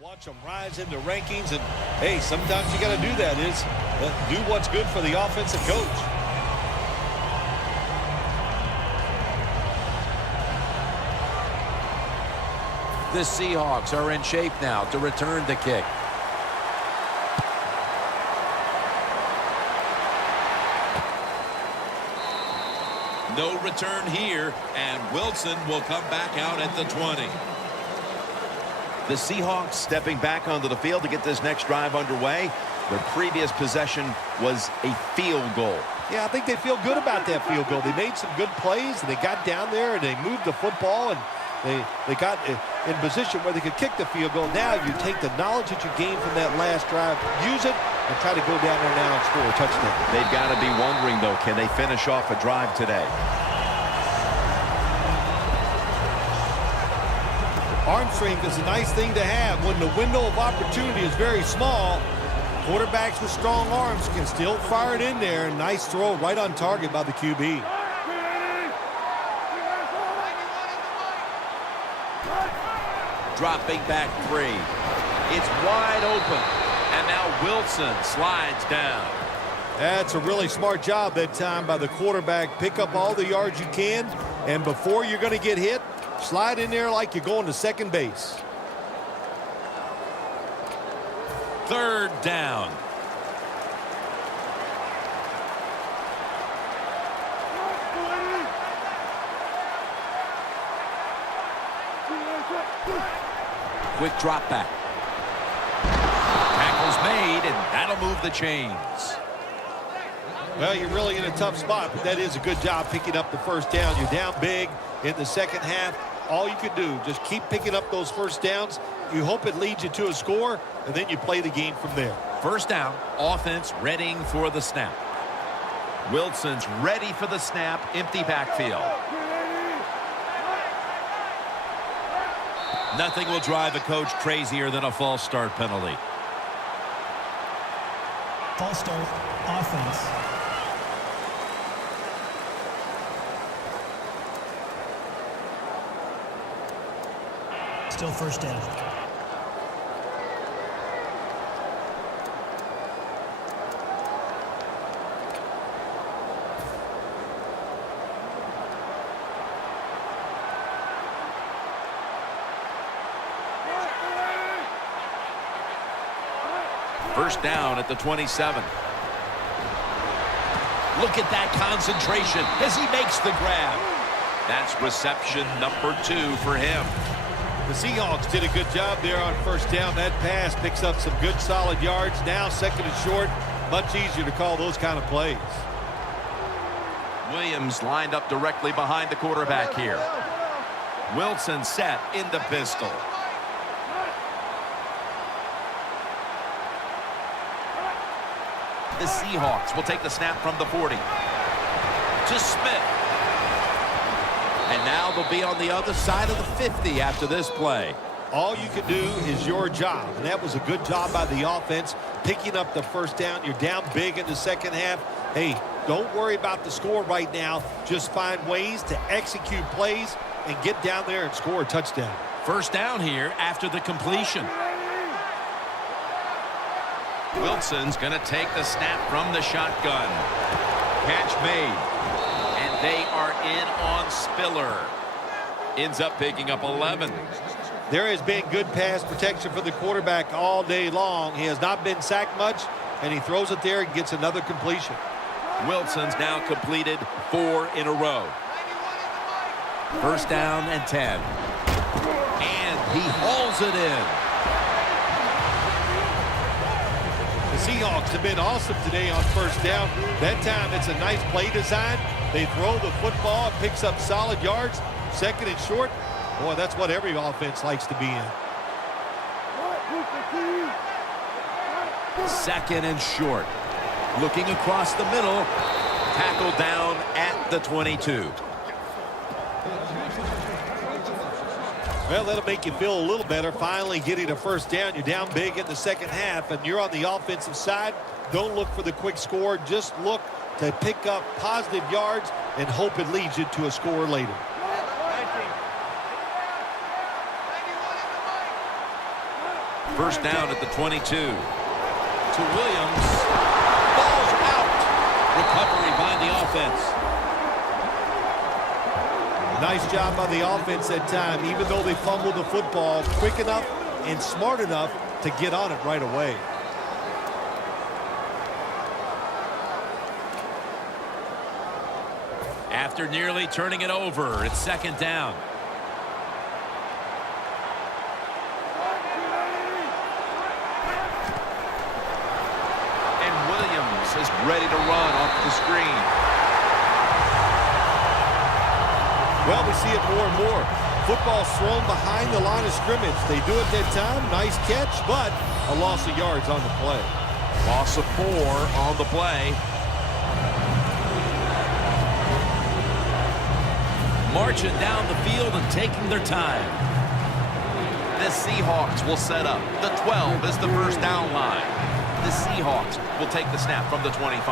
Watch them rise into rankings, and hey, sometimes you got to do that. Is do what's good for the offensive coach. The Seahawks are in shape now to return the kick. No return here, and Wilson will come back out at the 20. The Seahawks stepping back onto the field to get this next drive underway. Their previous possession was a field goal. Yeah, I think they feel good about that field goal. They made some good plays, and they got down there, and they moved the football, and they got in position where they could kick the field goal. Now you take the knowledge that you gained from that last drive, use it, and try to go down there now and score a touchdown. They've got to be wondering, though, can they finish off a drive today? Arm strength is a nice thing to have. When the window of opportunity is very small, quarterbacks with strong arms can still fire it in there. Nice throw right on target by the QB. Dropping back 3. It's wide open. And now Wilson slides down. That's a really smart job that time by the quarterback. Pick up all the yards you can, and before you're going to get hit, slide in there like you're going to second base. Third down. Quick drop back. Tackle's made, and that'll move the chains. Well, you're really in a tough spot, but that is a good job picking up the first down. You're down big in the second half. All you can do, just keep picking up those first downs. You hope it leads you to a score, and then you play the game from there. First down, offense readying for the snap. Wilson's ready for the snap, empty backfield. Nothing will drive a coach crazier than a false start penalty. False start, offense. Still first down. First down at the 27. Look at that concentration as he makes the grab. That's reception number 2 for him. The Seahawks did a good job there on first down. That pass picks up some good solid yards. Now second and short, much easier to call those kind of plays. Williams lined up directly behind the quarterback here. Wilson set in the pistol. The Seahawks will take the snap from the 40. To Smith. And now they'll be on the other side of the 50 after this play. All you can do is your job, and that was a good job by the offense, picking up the first down. You're down big in the second half. Hey, don't worry about the score right now. Just find ways to execute plays and get down there and score a touchdown. First down here after the completion. Wilson's going to take the snap from the shotgun. Catch made. And they are in on Spiller. Ends up picking up 11. There has been good pass protection for the quarterback all day long. He has not been sacked much, and he throws it there and gets another completion. Wilson's now completed 4 in a row. First down and 10. And he hauls it in. The Seahawks have been awesome today on first down. That time it's a nice play design. They throw the football, it picks up solid yards. Second and short. Boy, that's what every offense likes to be in. Second and short. Looking across the middle. Tackle down at the 22. Well, that'll make you feel a little better. Finally getting a first down. You're down big in the second half, and you're on the offensive side. Don't look for the quick score. Just look to pick up positive yards and hope it leads you to a score later. First down at the 22. To Williams. Ball's out. Recovery by the offense. Nice job by the offense that time, even though they fumbled the football, quick enough and smart enough to get on it right away. After nearly turning it over, it's second down. And Williams is ready to run off the screen. Well, we see it more and more. Football's thrown behind the line of scrimmage. They do it that time. Nice catch, but a loss of yards on the play. Loss of 4 on the play. Marching down the field and taking their time. The Seahawks will set up. The 12 is the first down line. The Seahawks will take the snap from the 25.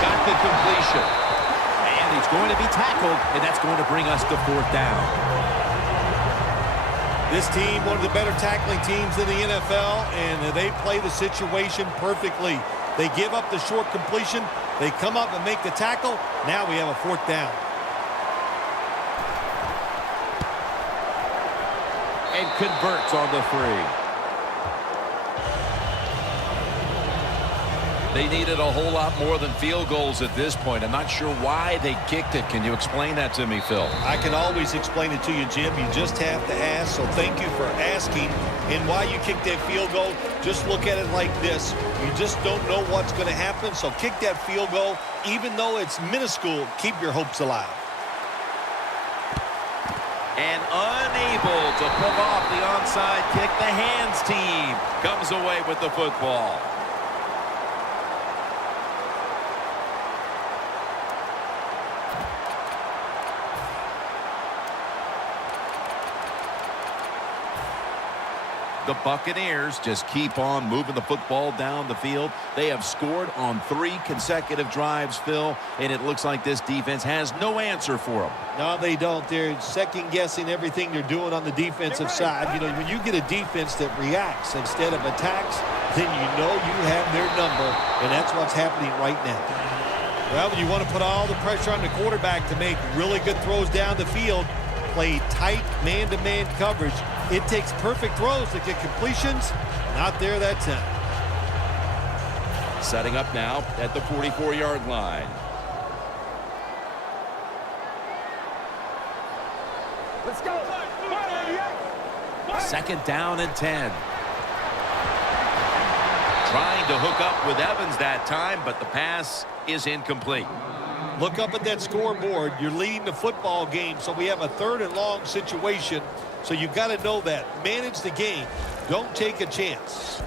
Got the completion. And he's going to be tackled, and that's going to bring us to fourth down. This team, one of the better tackling teams in the NFL, and they play the situation perfectly. They give up the short completion. They come up and make the tackle. Now we have a fourth down. And converts on the 3. They needed a whole lot more than field goals at this point. I'm not sure why they kicked it. Can you explain that to me, Phil? I can always explain it to you, Jim. You just have to ask, so thank you for asking. And why you kick that field goal, just look at it like this. You just don't know what's going to happen, so kick that field goal. Even though it's minuscule, keep your hopes alive. And unable to pull off the onside kick, the hands team comes away with the football. The Buccaneers just keep on moving the football down the field. They have scored on 3 consecutive drives, Phil, and it looks like this defense has no answer for them. No, they don't. They're second-guessing everything they're doing on the defensive side. You know, when you get a defense that reacts instead of attacks, then you know you have their number, and that's what's happening right now. Well, you want to put all the pressure on the quarterback to make really good throws down the field, play tight man-to-man coverage. It takes perfect throws to get completions. Not there that time. Setting up now at the 44-yard line. Let's go. Second down and 10. Trying to hook up with Evans that time, but the pass is incomplete. Look up at that scoreboard. You're leading the football game, so we have a 3rd and long situation. So you've got to know that. Manage the game. Don't take a chance.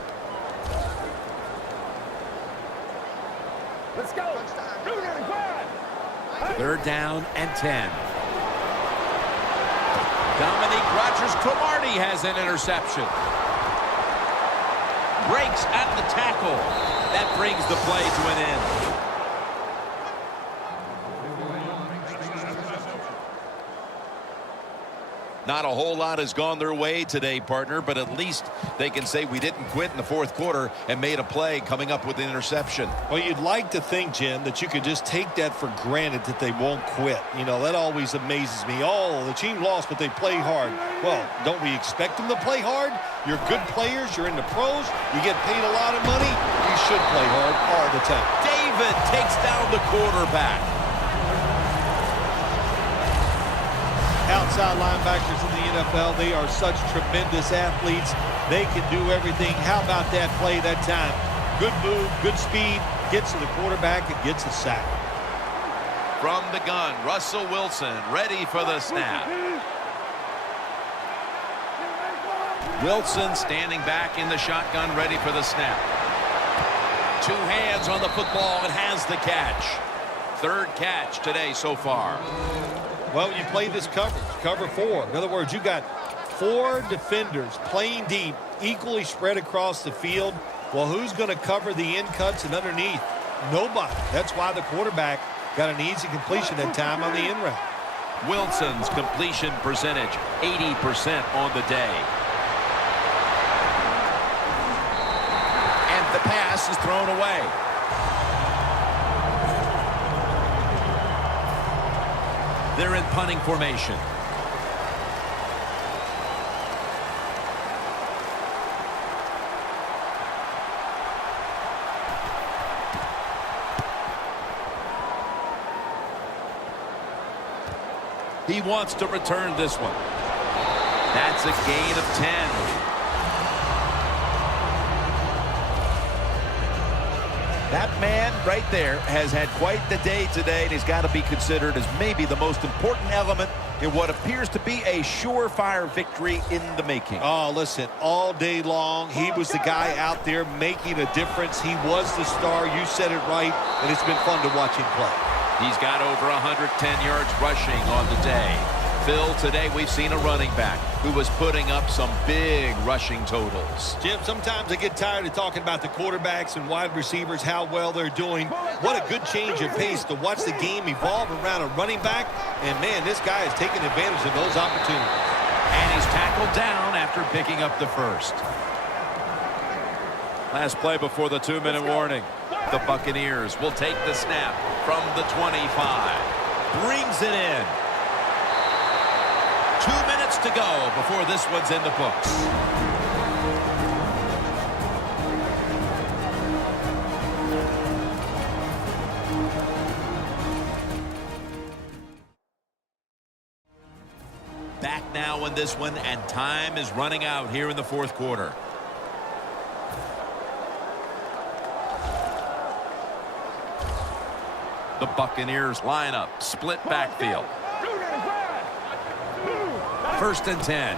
Let's go. 3rd down and 10. Dominique Rodgers-Cromartie has an interception. Breaks at the tackle. That brings the play to an end. Not a whole lot has gone their way today, partner, but at least they can say we didn't quit in the 4th quarter and made a play coming up with an interception. Well, you'd like to think, Jim, that you could just take that for granted that they won't quit. You know, that always amazes me. Oh, the team lost, but they play hard. Well, don't we expect them to play hard? You're good players. You're in the pros. You get paid a lot of money. You should play hard all the time. David takes down the quarterback. Outside linebackers in the NFL, they are such tremendous athletes. They can do everything. How about that play that time? Good move, good speed, gets to the quarterback and gets a sack. From the gun, Russell Wilson ready for the snap. Wilson standing back in the shotgun, ready for the snap. 2 hands on the football and has the catch. 3rd catch today so far. Well, you play this coverage, cover 4. In other words, you got 4 defenders playing deep, equally spread across the field. Well, who's going to cover the end cuts and underneath? Nobody. That's why the quarterback got an easy completion that time on the end route. Wilson's completion percentage, 80% on the day. pass is thrown away. They're in punting formation. He wants to return this one. That's a gain of 10. That man right there has had quite the day today, and he's got to be considered as maybe the most important element in what appears to be a surefire victory in the making. Oh, listen, all day long, he was the guy out there making a difference. He was the star. You said it right, and it's been fun to watch him play. He's got over 110 yards rushing on the day. Phil, today we've seen a running back who was putting up some big rushing totals. Jim, sometimes I get tired of talking about the quarterbacks and wide receivers, how well they're doing. What a good change of pace to watch the game evolve around a running back. And, man, this guy is taking advantage of those opportunities. And he's tackled down after picking up the first. Last play before the 2-minute warning. The Buccaneers will take the snap from the 25. Brings it in. 2 minutes to go before this one's in the books. Back now in this one, and time is running out here in the fourth quarter. The Buccaneers line up, split backfield. 1st and 10.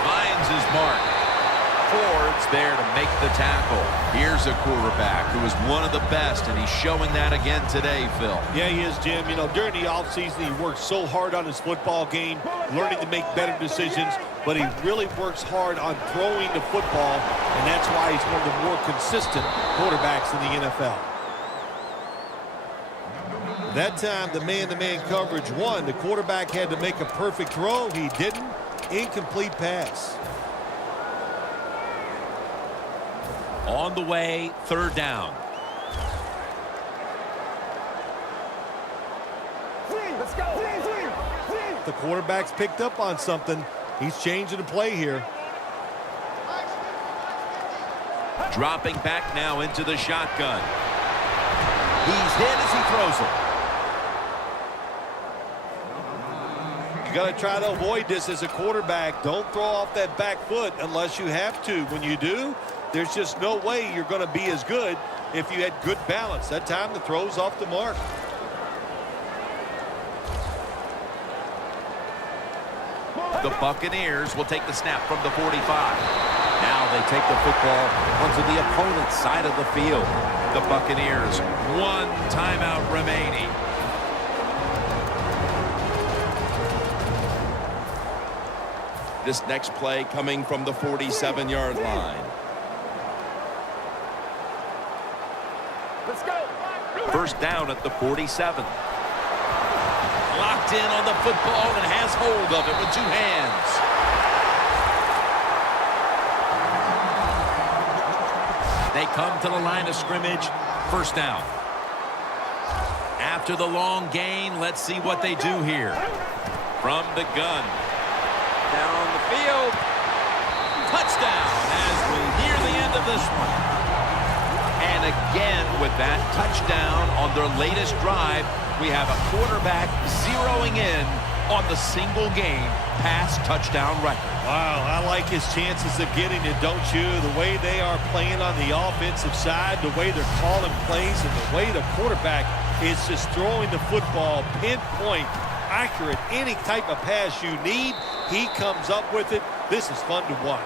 Finds his mark. Ford's there to make the tackle. Here's a quarterback who is one of the best, and he's showing that again today, Phil. Yeah, he is, Jim. You know, during the offseason, he worked so hard on his football game, learning to make better decisions, but he really works hard on throwing the football, and that's why he's one of the more consistent quarterbacks in the NFL. That time, the man-to-man coverage won. The quarterback had to make a perfect throw. He didn't. Incomplete pass. On the way, 3rd down. Let's go. The quarterback's picked up on something. He's changing the play here. Dropping back now into the shotgun. He's hit as he throws it. You got to try to avoid this as a quarterback. Don't throw off that back foot unless you have to. When you do, there's just no way you're going to be as good if you had good balance. That time the throw's off the mark. The Buccaneers will take the snap from the 45. Now they take the football onto the opponent's side of the field. The Buccaneers, 1 timeout remaining. This next play coming from the 47-yard line. Let's go. 1st down at the 47. Locked in on the football and has hold of it with 2 hands. They come to the line of scrimmage. 1st down. After the long gain, let's see what they do here. From the gun. Down the field. Touchdown as we near the end of this one. And again with that touchdown on their latest drive, we have a quarterback zeroing in on the single game pass touchdown record. Wow, I like his chances of getting it, don't you? The way they are playing on the offensive side, the way they're calling plays, and the way the quarterback is just throwing the football pinpoint, accurate, any type of pass you need, he comes up with it. This is fun to watch.